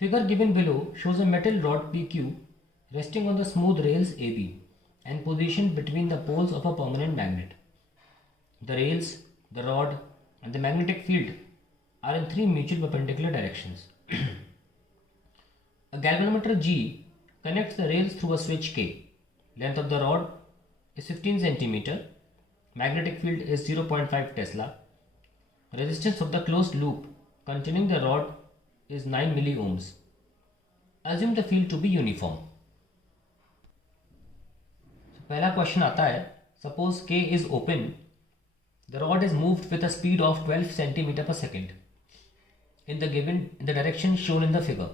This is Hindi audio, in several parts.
Figure given below shows a metal rod PQ resting on the smooth rails AB and positioned between the poles of a permanent magnet. The rails, the rod, and the magnetic field are in three mutual perpendicular directions. A galvanometer G connects the rails through a switch K. Length of the rod is 15 cm. Magnetic field is 0.5 Tesla. Resistance of the closed loop containing the rod is 9 milliohms. Assume the field to be uniform. So, पहला क्वेश्चन आता है, suppose K is open, the rod is moved with a speed of 12 cm per second in the direction shown in the figure.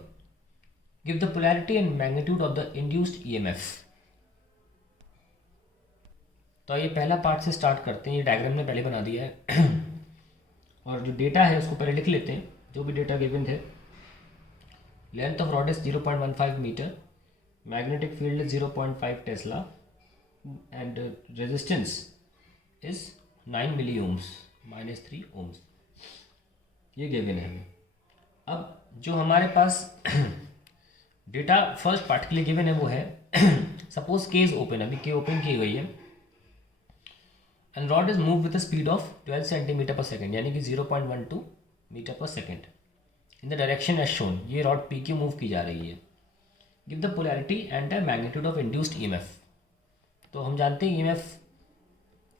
Give the polarity and magnitude of the induced EMF. तो ये पहला पार्ट से स्टार्ट करते हैं. ये डायग्राम ने पहले बना दिया है और जो डेटा है उसको पहले लिख लेते हैं, जो भी डेटा गिवन थे. Length of rod is 0.15 metre, magnetic field is 0.5 tesla and resistance is 9 milli ohms -3 ohms. ये गिवन है. अब जो हमारे पास डेटा फर्स्ट पार्ट के लिए गिवन है वो है सपोज के इज ओपन. अभी के ओपन की गई है and rod is move with speed of 12 centimetre per second यानी कि 0.12 metre per second in the direction as shown. ये रॉड पी क्यू मूव की जा रही है. Give the polarity and the magnitude of induced EMF. तो हम जानते हैं ईएमएफ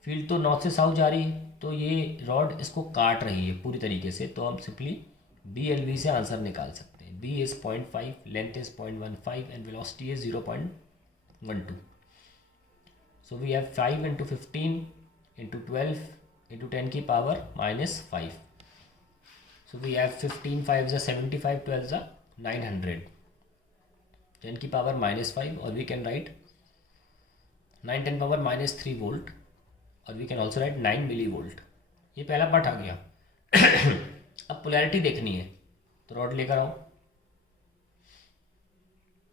फील्ड तो नॉर्थ से साउथ जा रही है, तो ये रॉड इसको काट रही है पूरी तरीके से. तो हम सिंपली बी एल वी से आंसर निकाल सकते हैं. B is 0.5, length is 0.15 and velocity is 0.12. So we have 5 into 15 into 12 into 10 की power -5. So we have 15 5 is 75, 12 is 900, 10 की पावर -5 और we can write 9 10 power -3 volt और we can also write 9 milli volt. ये पहला पार्ट आ गया. अब पोलैरिटी देखनी है तो रॉड लेकर आओ,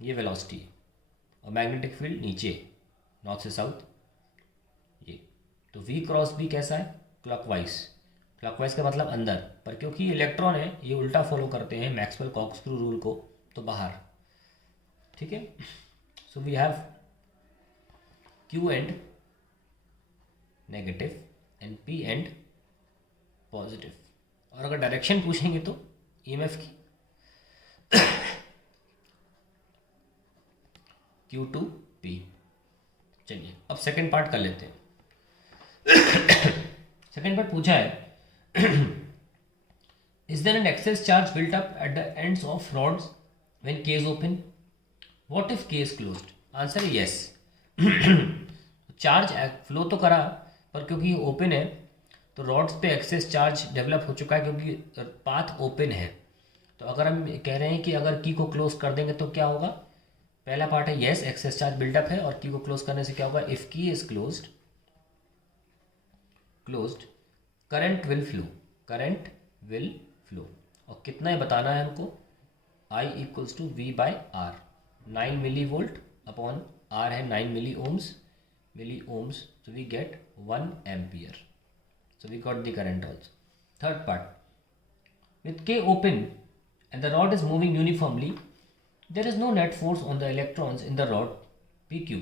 ये वेलोसिटी और मैग्नेटिक फील्ड नीचे नॉर्थ से साउथ ये. तो V क्रॉस B कैसा है? क्लॉकवाइज. क्लॉकवाइज का मतलब अंदर, पर क्योंकि इलेक्ट्रॉन है ये उल्टा फॉलो करते हैं मैक्सवेल कॉर्कस्क्रू रूल को, तो बाहर. ठीक है. So we have Q end negative end P end positive. और अगर डायरेक्शन पूछेंगे तो ईएमएफ की Q to P. चलिए अब सेकेंड पार्ट कर लेते हैं. सेकेंड पार्ट पूछा है is there an excess charge built up at the ends of rods when K is open? What if K is closed? Answer is yes. Charge flow तो करा, पर क्योंकि ओपन है तो रॉड्स पे एक्सेस चार्ज डेवलप हो चुका है क्योंकि पाथ ओपन है. तो अगर हम कह रहे हैं कि अगर की को क्लोज कर देंगे तो क्या होगा? पहला पार्ट है येस एक्सेस चार्ज बिल्डअप है, और की को क्लोज करने से क्या होगा? If key is closed current will flow. और कितना है बताना है हमको? I equals to V by R. 9 milli volt upon R है 9 milli ohms. So we get 1 ampere. So we got the current also. Third part with K ओपन and the rod is moving uniformly, there is no net force on the electrons in the rod PQ,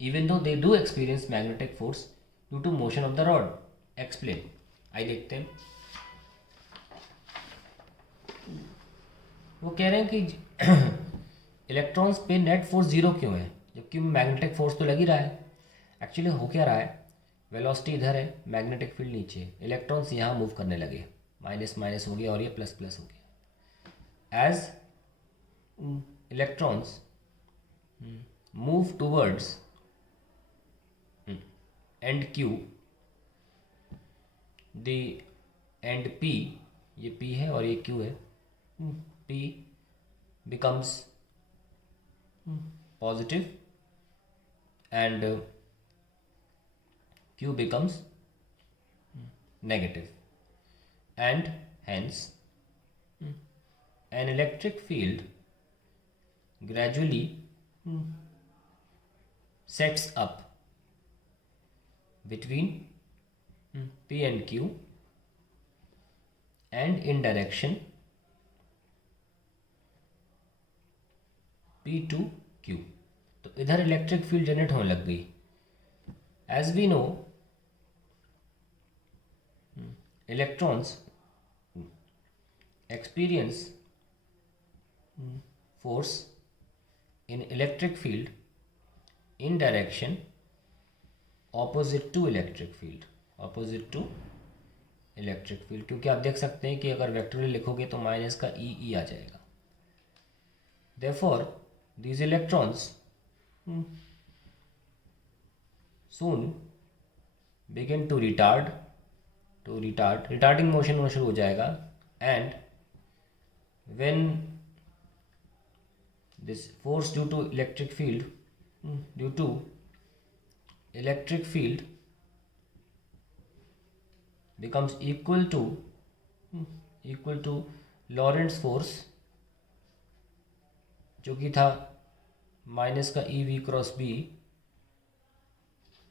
even though they do experience magnetic force due to motion of the rod. Explain. आइए देखते हैं. वो कह रहे हैं कि इलेक्ट्रॉन्स पे नेट फोर्स जीरो क्यों है, जबकि मैग्नेटिक फोर्स तो लग ही रहा है. एक्चुअली हो क्या रहा है? वेलोसिटी इधर है, मैग्नेटिक फील्ड नीचे, इलेक्ट्रॉन्स यहाँ मूव करने लगे, माइनस माइनस हो गया और ये प्लस प्लस हो गया. As electrons move towards end Q, the end P, ये P है और ये Q है, P becomes positive and Q becomes negative, and hence an electric field gradually sets up between P and Q and in direction P2Q। तो इधर इलेक्ट्रिक फील्ड जनरेट होने लग गई। As we know electrons experience force in electric field in direction opposite to electric field, opposite to electric field, क्योंकि आप देख सकते हैं कि अगर वेक्टोरियल लिखोगे तो माइनस का ई आ जाएगा। therefore these electrons soon begin to retarding motion होना शुरू हो जाएगा। and when this force due to electric field becomes equal to Lorentz force, जो कि था माइनस का e v cross B,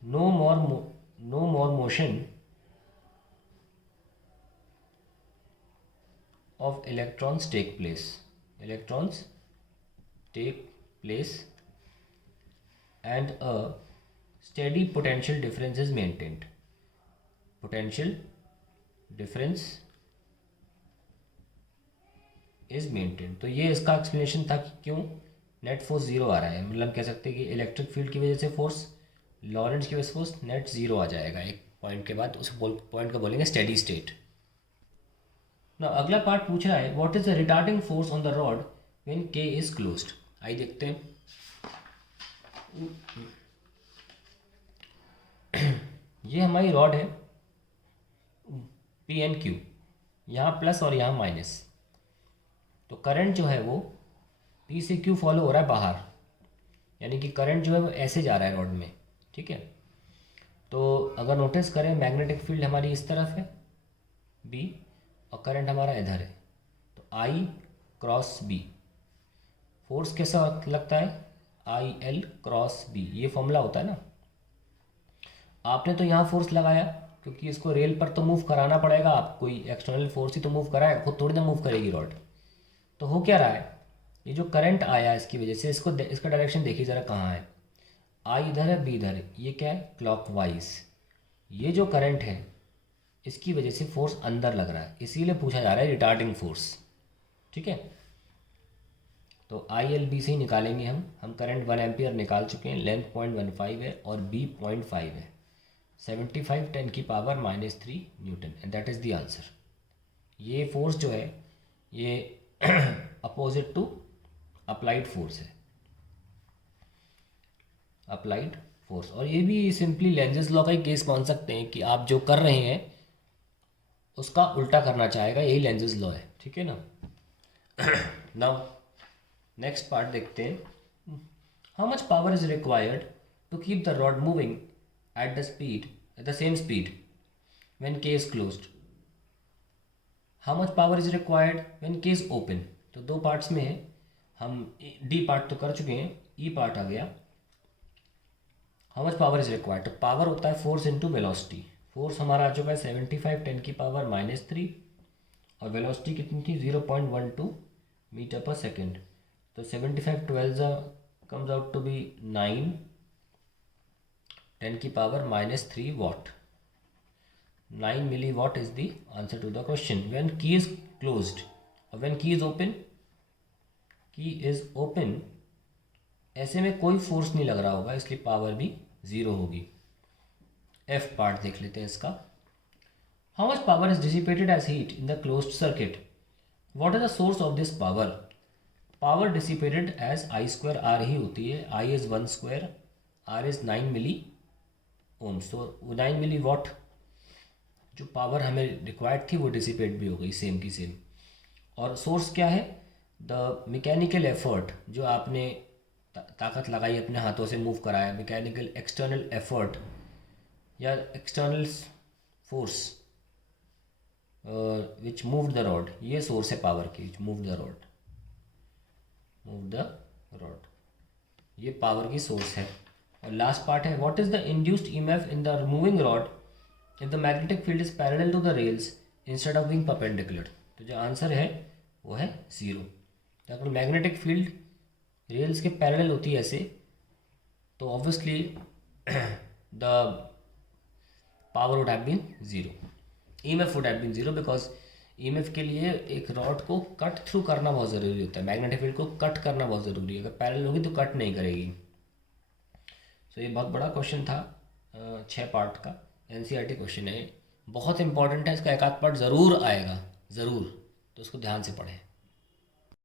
no more motion of electrons take place and a steady potential difference is maintained। potential difference is maintained। तो ये इसका एक्सप्लेनेशन था कि क्यों नेट फोर्स जीरो आ रहा है। मतलब कह सकते हैं कि इलेक्ट्रिक फील्ड की वजह से फोर्स, लॉरेंट्ज की वजह से फोर्स नेट जीरो आ जाएगा एक पॉइंट के बाद। उस पॉइंट को बोलेंगे स्टेडी स्टेट। ना अगला पार्ट पूछ रहा है what is the retarding force on the rod when K is closed. आइए देखते हैं। ये हमारी रॉड है पी एन क्यू, यहाँ प्लस और यहाँ माइनस। तो करंट जो है वो पी से क्यू फॉलो हो रहा है बाहर, यानी कि करंट जो है वो ऐसे जा रहा है रॉड में, ठीक है। तो अगर नोटिस करें मैग्नेटिक फील्ड हमारी इस तरफ है बी और करंट हमारा इधर है, तो आई क्रॉस बी। फोर्स कैसा लगता है आई एल क्रॉस बी, ये फॉर्मूला होता है ना। आपने तो यहाँ फोर्स लगाया क्योंकि इसको रेल पर तो मूव कराना पड़ेगा, आप कोई एक्सटर्नल फोर्स ही तो मूव कराए, खुद थोड़ी ना मूव करेगी रॉड। तो हो क्या रहा है, ये जो करंट आया इसकी वजह से इसका डायरेक्शन देखिए ज़रा कहाँ है, आई इधर है बी इधर है, ये क्या है क्लॉकवाइज। ये जो करंट है इसकी वजह से फोर्स अंदर लग रहा है, इसीलिए पूछा जा रहा है रिटार्डिंग फोर्स, ठीक है। तो आई एल बी से ही निकालेंगे हम करंट 1 एम्पियर निकाल चुके हैं, लेंथ 0.15 है और बी 0.5 है, 75 10⁻³ Newton, and that is the answer. ये फोर्स जो है ये अपोजिट टू अप्लाइड फोर्स है, अप्लाइड फोर्स। और ये भी सिंपली लेंजेस लॉ का ही केस मान सकते हैं कि आप जो कर रहे हैं उसका उल्टा करना चाहेगा, यही लेंजेस लॉ है, ठीक है ना। नाउ नेक्स्ट पार्ट देखते हैं। How much power is required to keep the rod moving at the same speed when K is closed. How much power is required when K is open. तो दो पार्ट्स में है, हम डी पार्ट तो कर चुके हैं, ई पार्ट आ गया। How much power is required, तो पावर होता है फोर्स इंटू वेलोसिटी। फोर्स हमारा आ चुका है 75 10⁻³ और वेलोसिटी कितनी थी 0.12 मीटर पर सेकेंड। तो 75 12 comes out to be 9 10⁻³ watt। 9 milliwatt is the answer to the question when key is closed। और when key is open ऐसे में कोई फोर्स नहीं लग रहा होगा, इसलिए पावर भी ज़ीरो होगी। एफ पार्ट देख लेते हैं इसका। How much power is dissipated as heat in the closed circuit, what is the source of this power. Power dissipated as I² R ही होती है, I is 1², R is 9 milli ohms. तो 9 मिली वॉट जो पावर हमें रिक्वायर्ड थी वो डिसिपेट भी हो गई सेम की सेम। और सोर्स क्या है, द मैकेनिकल एफर्ट, जो आपने ताकत लगाई अपने हाथों से मूव कराया, मैकेनिकल एक्सटर्नल एफर्ट या external force which move the rod, ये सोर्स है पावर की, मूव द रॉड ये पावर की सोर्स है। और लास्ट पार्ट है what is the induced EMF in the moving rod if the magnetic field is parallel to the rails instead of being perpendicular. तो जो आंसर है वो है 0। तो अगर मैग्नेटिक फील्ड रेल्स के पैरेलल होती है ऐसे, तो obviously the power would have been zero, EMF would have been zero, because EMF के लिए एक रॉड को कट थ्रू करना बहुत ज़रूरी होता है, मैग्नेटिक फील्ड को कट करना बहुत ज़रूरी है, अगर पैरेलल होगी तो कट नहीं करेगी। सो ये बहुत बड़ा क्वेश्चन था, 6 पार्ट का एनसीईआरटी क्वेश्चन है, बहुत इंपॉर्टेंट है, इसका एक आध पार्ट ज़रूर आएगा, ज़रूर, तो उसको ध्यान से पढ़ें।